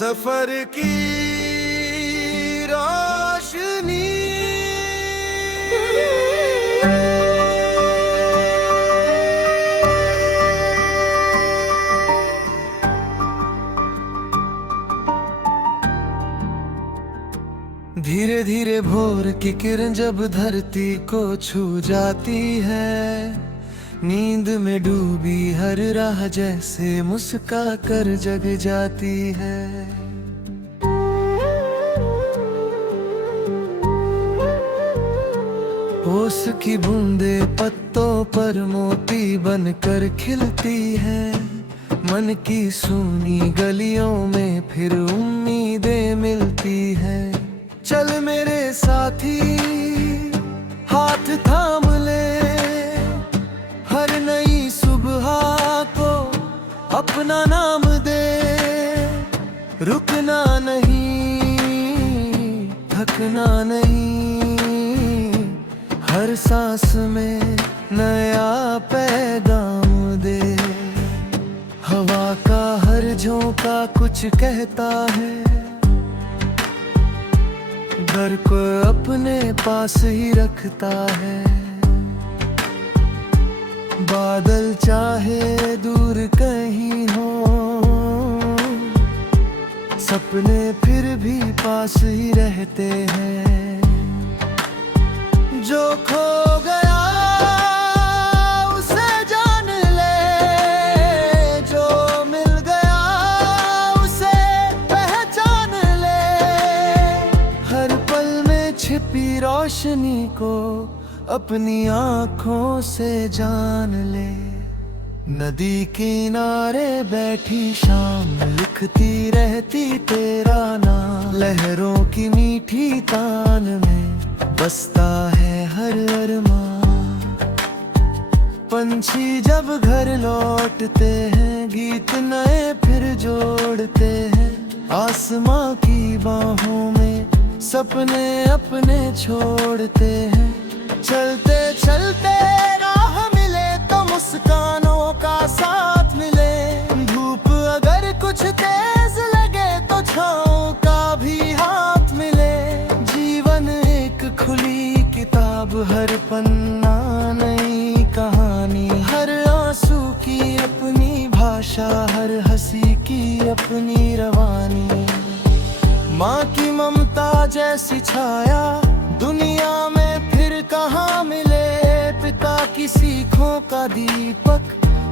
सफर की रोशनी। धीरे धीरे भोर की किरण जब धरती को छू जाती है, नींद में डूबी हर राह जैसे मुस्का कर जग जाती है। ओस की बूंदे पत्तों पर मोती बनकर खिलती है। मन की सूनी गलियों में फिर उम्मीदें मिलती है। चल मेरे साथी हाथ थाम ले, हर नई सुबह को अपना नाम दे। रुकना नहीं, थकना नहीं, हर सांस में नया पैगाम दे। हवा का हर झोंका कुछ कहता है, घर को अपने पास ही रखता है। बादल चाहे दूर कहीं हो, सपने फिर भी पास ही रहते हैं। जो खो गया उसे जान ले, जो मिल गया उसे पहचान ले। हर पल में छिपी रोशनी को अपनी आँखों से जान ले। नदी किनारे बैठी शाम लिखती रहती तेरा नाम। लहरों की मीठी तान में बसता है हर अरमान। पंछी जब घर लौटते हैं, गीत नए फिर जोड़ते हैं। आसमां की बाहों में सपने अपने छोड़ते हैं। चलते चलते राह मिले तो मुस्कानों का साथ मिले। धूप अगर कुछ तेज लगे तो छाँव का भी हाथ मिले। जीवन एक खुली किताब, हर पन्ना नई कहानी। हर आंसू की अपनी भाषा, हर हंसी की अपनी रवानी। माँ की ममता जैसी छाया दुनिया में फिर कहाँ मिले। पिता की सीखों का दीपक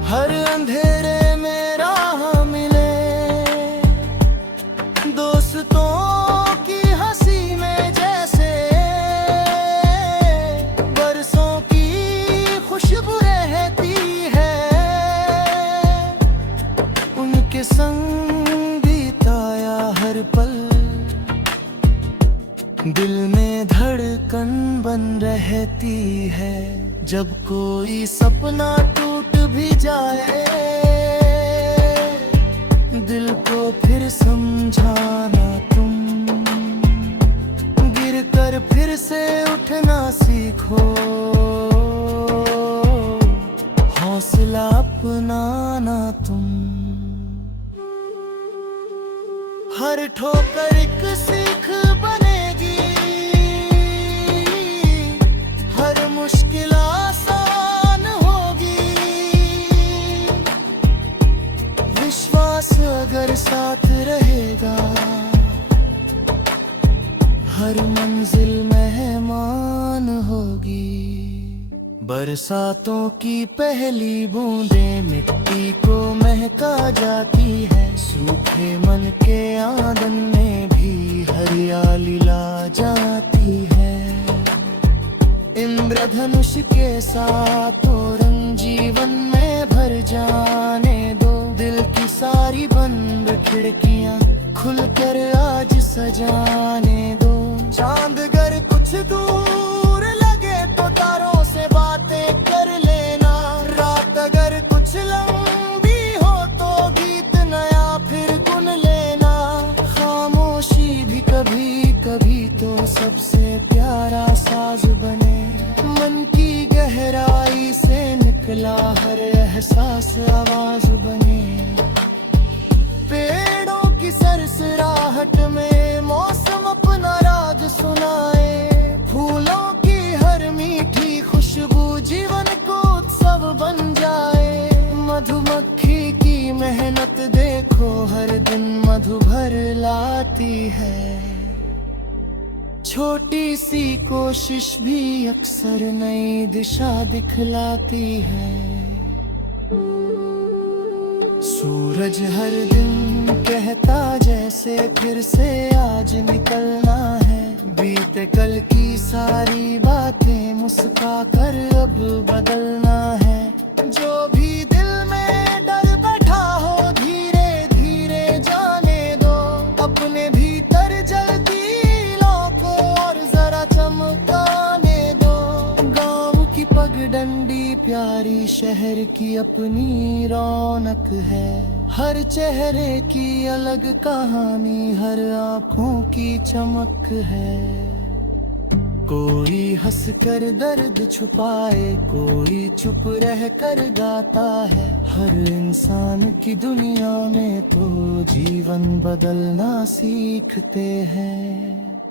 हर अंधेरे में राह मिले। दोस्तों की हंसी में जैसे बरसों की खुशबू रहती है। उनके संग बिताया हर पल दिल में धड़कन बन रहती है। जब कोई सपना टूट भी जाए, दिल को फिर समझाना तुम। गिर कर फिर से उठना सीखो, हौसला अपनाना तुम। हर ठोकर एक सीख बनेगी, हर मुश्किल आसान होगी। विश्वास अगर साथ रहेगा, हर मंजिल मेहमान होगी। बरसातों की पहली बूंदें मिट्टी को महका जाती है। सूखे मन के आंगन में भी हरियाली ला जाती है। इंद्रधनुष के साथ रंग जीवन में भर जाने दो। दिल की सारी बंद खिड़कियां खुलकर आज सजाने दो। चांद अगर कुछ दूर लगे तो तारों से बातें कर लेना। रात अगर कुछ लंबी हो तो गीत नया फिर गुन लेना। खामोशी भी कभी कभी तो सबसे प्यारा साज बने। मन की गहराई से निकला हर एहसास आवाज बने। पेड़ों की सरसराहट में मौसम अपना राज सुनाए। फूलों की हर मीठी खुशबू जीवन को उत्सव बन जाए। मधुमक्खी की मेहनत देखो हर दिन मधु भर लाती है। छोटी सी कोशिश भी अक्सर नई दिशा दिखलाती है। सूरज हर दिन कहता जैसे फिर से आज निकलना है। बीते कल की सारी बातें मुस्का कर अब बदलना है। जो भी दिल में डर बैठा हो धीरे धीरे जाने दो। अपने भीतर जलती लौ को और जरा चमकाने दो। गाँव की पगडंडी प्यारी शहर की अपनी रौनक है। हर चेहरे की अलग कहानी हर आँखों की चमक है। कोई हंस कर दर्द छुपाए कोई चुप रह कर गाता है। हर इंसान की दुनिया में तो जीवन बदलना सीखते हैं।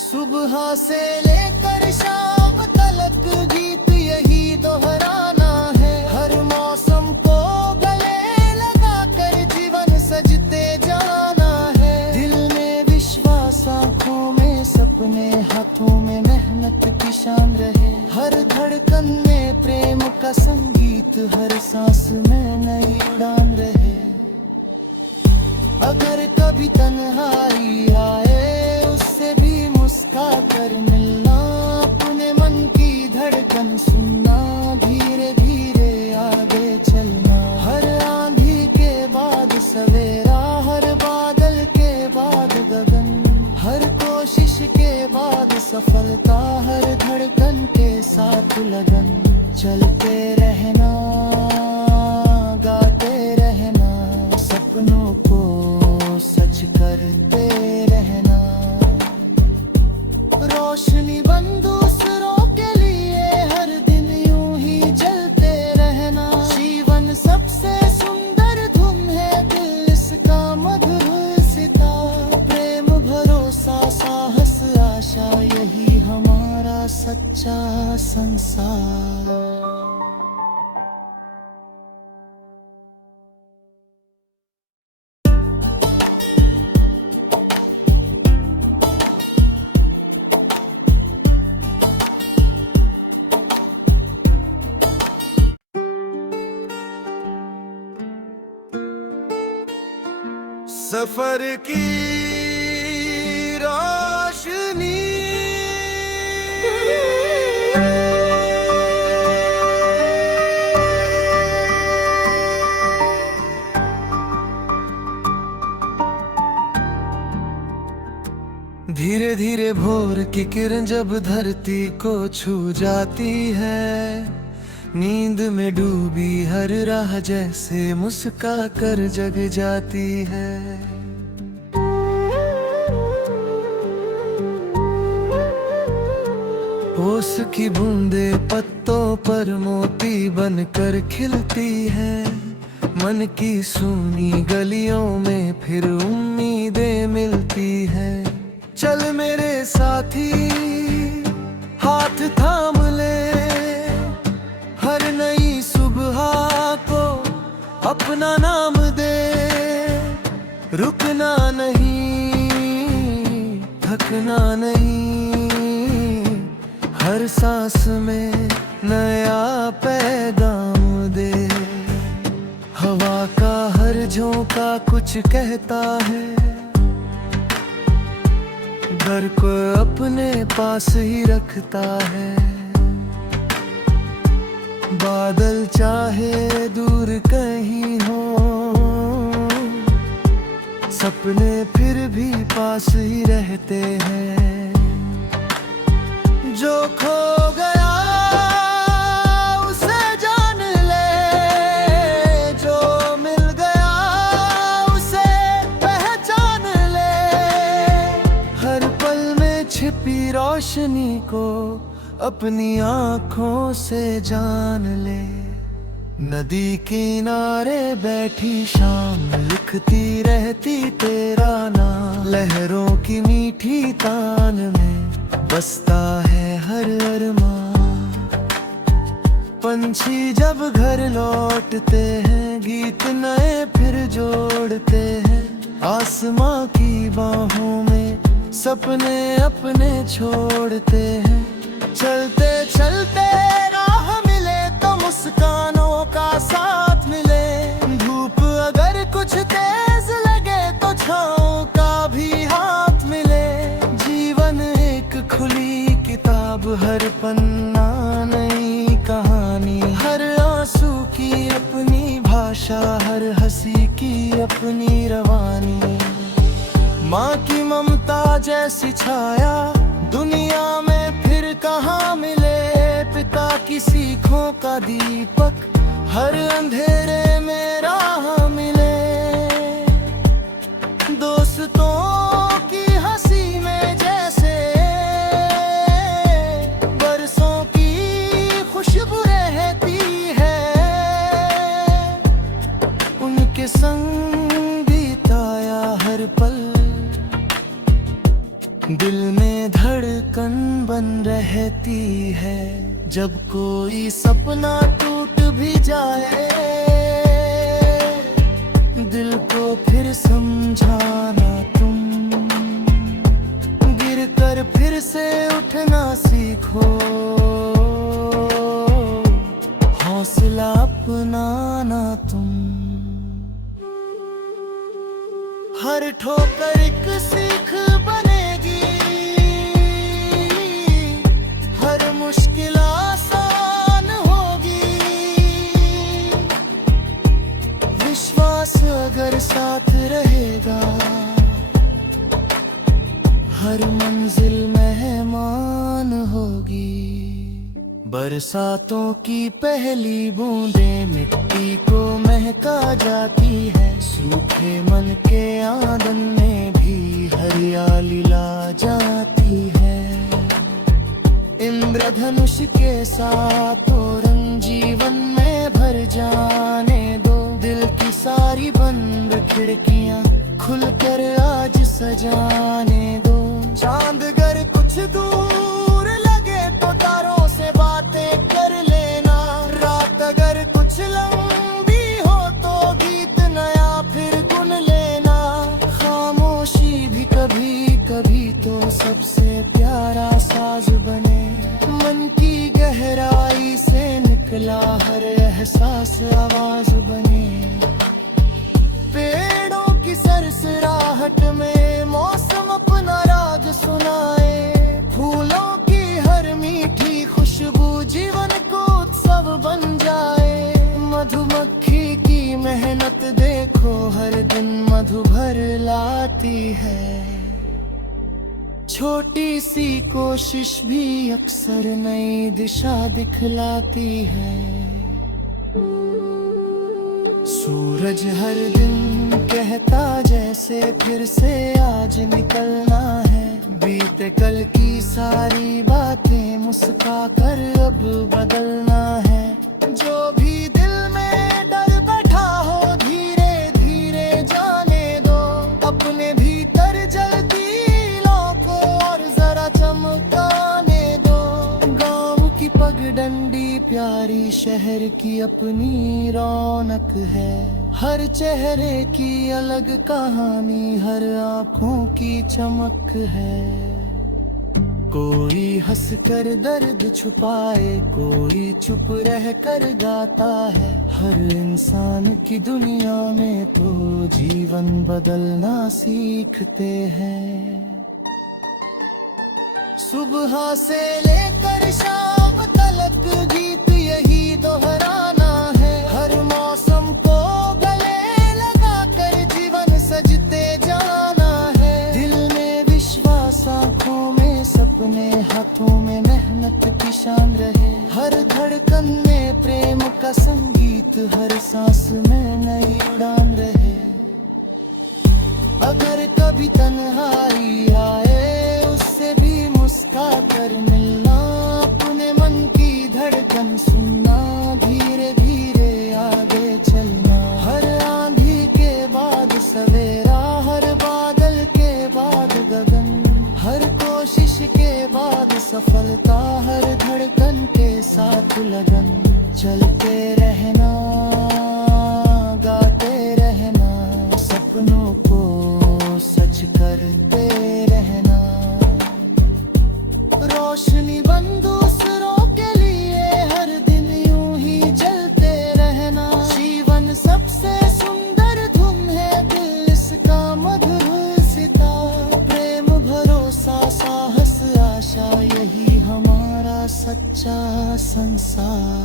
सुबह से लेकर शाम तलक गीत यही दोहराना है। हर मौसम को गले लगा कर जीवन सजते जाना है। दिल में विश्वास आँखों में सपने हाथों में मेहनत की शान रहे। हर धड़कन में प्रेम का संगीत हर सांस में नई उड़ान रहे। अगर कभी तन्हाई आए उससे भी मुस्का कर मिलना। अपने मन की धड़कन सुनना धीरे धीरे आगे चलना। हर आंधी के बाद सवेरा हर बादल के बाद गगन। हर कोशिश के बाद सफलता हर धड़कन के साथ लगन। चलते रहना गाते रहना सपनों को सच करते रहना। रोशनी बन दूसरों के लिए हर दिन यूं ही जलते रहना। जीवन सबसे सुंदर धुन है दिल इसका मधुर सितार। प्रेम भरोसा साहस आशा यही हमारा सच्चा संसार। सफर की रोशनी धीरे धीरे भोर की किरण जब धरती को छू जाती है। नींद में डूबी हर राह जैसे मुस्का कर जग जाती है। ओस की बूंदे पत्तों पर मोती बनकर खिलती है। मन की सूनी गलियों में फिर उम्मीदें मिलती है। चल मेरे साथी हाथ थाम ले। हर नई सुबह को अपना नाम दे। रुकना नहीं थकना नहीं। हर सांस में नया पैगाम दे। हवा का हर झोंका कुछ कहता है। घर को अपने पास ही रखता है। बादल चाहे दूर कहीं हो सपने फिर भी पास ही रहते हैं। जो खो गया उसे जान ले। जो मिल गया उसे पहचान ले। हर पल में छिपी रोशनी को अपनी आँखों से जान ले। नदी किनारे बैठी शाम लिखती रहती तेरा नाम। लहरों की मीठी तान में बसता है हर अरमान। पंछी जब घर लौटते हैं गीत नए फिर जोड़ते हैं। आसमां की बाहों में सपने अपने छोड़ते हैं। चलते चलते राह मिले तो मुस्कानों का साथ मिले। धूप अगर कुछ तेज लगे तो छाँव का भी हाथ मिले। जीवन एक खुली किताब, हर पन्ना नई कहानी। हर आंसू की अपनी भाषा, हर हंसी की अपनी रवानी। माँ की ममता जैसी छाया दुनिया में फिर कहाँ मिले। पिता की सीखों का दीपक हर अंधेरे में राह मिले। दोस्तों की हंसी में जैसे बरसों की खुशबू रहती है। उनके संग बिताया हर पल दिल में धड़कन बन रहती है। जब कोई सपना टूट भी जाए दिल को फिर समझाना तुम। गिर कर फिर से उठना सीखो, हौसला अपनाना तुम। हर ठोकर एक सीख बनेगी, हर मुश्किल आसान होगी। विश्वास अगर साथ रहेगा हर मंजिल मेहमान होगी। बरसातों की पहली बूंदें मिट्टी को महका जाती है। सूखे मन के आंगन में भी हरियाली ला जाती है। इंद्रधनुष के साथ रंग जीवन में भर जाने दो। दिल की सारी बंद खिड़कियां खुलकर आज सजाने दो। चांद अगर कुछ दूर लगे तो तारों से बातें कर लेना। रात अगर कुछ लंबी हो तो गीत नया फिर गुन लेना। खामोशी भी कभी कभी तो सबसे प्यारा साज बने। मन की गहराई से निकला हर एहसास आवाज बने। पेड़ों की सरसराहट में मौसम अपना राग सुनाए। फूलों की हर मीठी खुशबू जीवन को उत्सव बन जाए। मधुमक्खी की मेहनत देखो हर दिन मधु भर लाती है। छोटी सी कोशिश भी अक्सर नई दिशा दिखलाती है। सूरज हर दिन कहता जैसे फिर से आज निकलना है। बीते कल की सारी बातें मुस्का कर अब बदलना है। जो भी दिल में डर बैठा हो धीरे धीरे जाने दो। अपने भीतर जलती को और जरा चमकाने दो। गाँव की पगडंडी प्यारी शहर की अपनी रौनक है। हर चेहरे की अलग कहानी, हर आँखों की चमक है। कोई हंस कर दर्द छुपाए, कोई चुप रह कर गाता है। हर इंसान की दुनिया में तो जीवन बदलना सीखते हैं। सुबह से लेकर शाम तलक गीत यही दोहराना है। हर मौसम को गले लगा कर जीवन सजते जाना है। दिल में विश्वास, आँखों में सपने, हाथों में मेहनत की शान रहे। हर धड़कन में प्रेम का संगीत, हर सांस में नई उड़ान रहे। अगर कभी तन्हाई आए उससे भी मुस्का कर मिलना। अपने मन की धड़कन सुनना, धीरे धीरे चलते रहना, गाते रहना, सपनों को सच करते रहना। रोशनी बन दूसरों के लिए हर दिन यूं ही जलते रहना। जीवन सबसे सुंदर धुन है, दिल इसका मधुर सितार। प्रेम, भरोसा, साहस, आशा, यही हमारा सच्चा संसार।